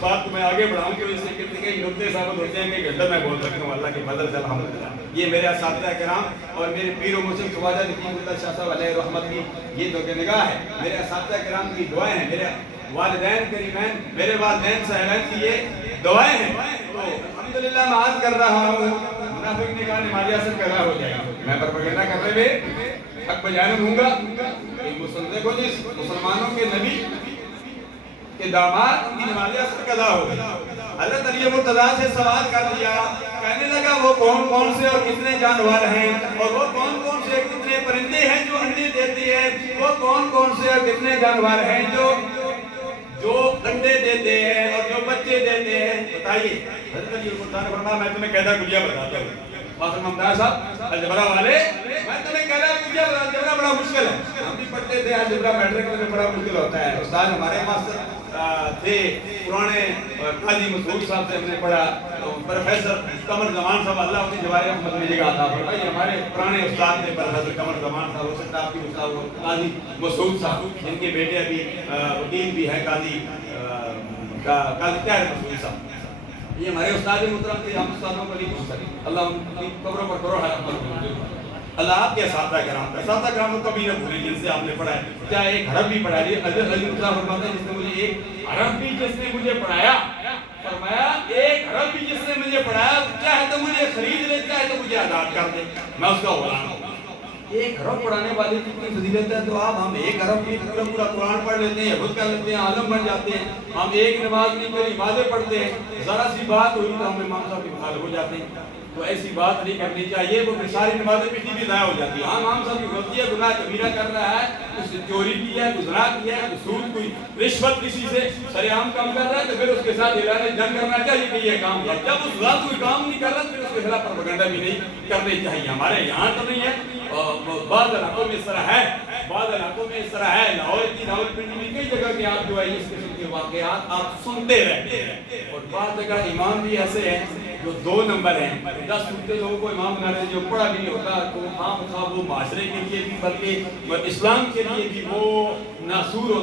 بات کو میں آگے بڑھاؤں کہ اس سے کتنے کئی نقطے ثابت ہوتے ہیں کہ گھنٹہ میں بول سکتا ہوں اللہ کے فضل سے الحمدللہ. یہ میرے اساتذہ کرام اور میرے پیر و مرشد خواجہ نقیب اللہ شاہ صاحب علیہ رحمت کی یہ تو نگاہ ہے. میرے اساتذہ کرام کی دعائیں ہیں, میرے والدین کریمین, میرے والدین صاحبین کی یہ دعائیں ہیں. تو الحمدللہ میں عرض کر رہا ہوں, منافق نے کہا نمازیہ سے پیدا ہو جائے گا. میں پروپیگنڈا کرتے ہوئے حق بیان ہوں گا کہ مسلمانوں کے نبی کہ داماد ان کی نمازیہ سے قضا ہو گئی. حضرت علی مرتضیٰ سے سوال کر دیا, کہنے لگا وہ کون کون سے اور کتنے جانور ہیں, اور وہ کون کون سے کتنے پرندے ہیں جو انڈے دیتے ہیں, وہ کون کون سے اور کتنے جانور ہیں جو انڈے دیتے ہیں اور جو بچے دیتے ہیں, بتائیے. حضرت علی مرتضیٰ نے فرمایا میں تمہیں قاعدہ کلیہ بتاتا ہوں. فاطر ممتاز صاحب الجبرا والے, میں تمہیں کہہ رہا ہوں الجبرا بڑا مشکل ہے. ہم بھی پڑھتے تھے الجبرا میٹرک میں بڑا مشکل ہوتا ہے. استاد ہمارے ماسٹر تھے پرانے قاضی مسعود صاحب سے ہم نے پڑھا, پروفیسر قمر زمان صاحب اللہ اپنی جواری احمد نے جگہ عطا فرمائے, ہمارے پرانے استاد تھے پروفیسر قمر زمان صاحب, ہو سکتا آپ کی استاد قاضی مسعود صاحب جن کے بیٹے ابھی وکیل بھی ہے قاضی طاہر مسعود صاحب. یہ ہمارے استاد محترم تھے, ہم استادوں کو نہیں پوچھ سکتے, اللہ ان کی قبروں پر کرو رحمت. اللہ آپ کے اساتذہ کرام کو کبھی نہ بھولیں جن سے آپ نے پڑھا ہے. کیا ایک عرب بھی پڑھا ہے, حضرت علی مرتضیٰ فرماتے ہیں جس نے مجھے ایک عرب بھی جس نے مجھے پڑھایا, فرمایا ایک عرب بھی جس نے مجھے پڑھایا, چاہے تو مجھے خرید لے چاہے تو مجھے آزاد کر دے, میں اس کا غلام ہوں. ایک عرب پڑھانے والے کی اتنی فضیلت ہے تو آپ ہم ایک عرب بھی پورا قرآن پڑھ لیتے ہیں, حفظ کر لیتے ہیں, عالم بن جاتے ہیں. ہم ایک نماز نہیں پڑھی نمازیں پڑھتے ہیں, ذرا سی بات ہوئی تو ہم امام صاحب کے مخالف ہو جاتے ہیں. تو ایسی بات نہیں کرنی چاہیے, وہ ساری نمازیں پچھلی بھی ضائع ہو جاتی ہیں. ہاں امام صاحب کی غلطی ہے, گناہ کبیرہ کر رہا ہے, کچھ چوری کی ہے, گزرا کیا ہے, سود کوئی رشوت کسی سے سریعام کام کر رہا ہے, تو پھر اس کے ساتھ اعلان جنگ کرنا چاہیے کہ یہ کام کر. جب اس ذات کوئی کام نہیں کر رہا پھر اس کے خلاف پروپیگنڈا بھی نہیں کرنی چاہیے. ہمارے یہاں تو نہیں ہے, بعض علاقوں میں اس طرح ہے, بعض علاقوں میں اس طرح ہے. لاہور کی راولپنڈی میں کئی جگہ کے آپ جو ہے اس قسم کے واقعات آپ سنتے رہتے ہیں. اور بعض جگہ امام بھی ایسے ہیں جو 2 نمبر ہیں, 10 سنتے لوگوں کو امام بنا رہے ہیں, جو پڑھا بھی نہیں ہوتا, تو عام خواہ وہ معاشرے کے لیے بھی بلکہ اسلام کے لیے بھی وہ ناسور ہوتا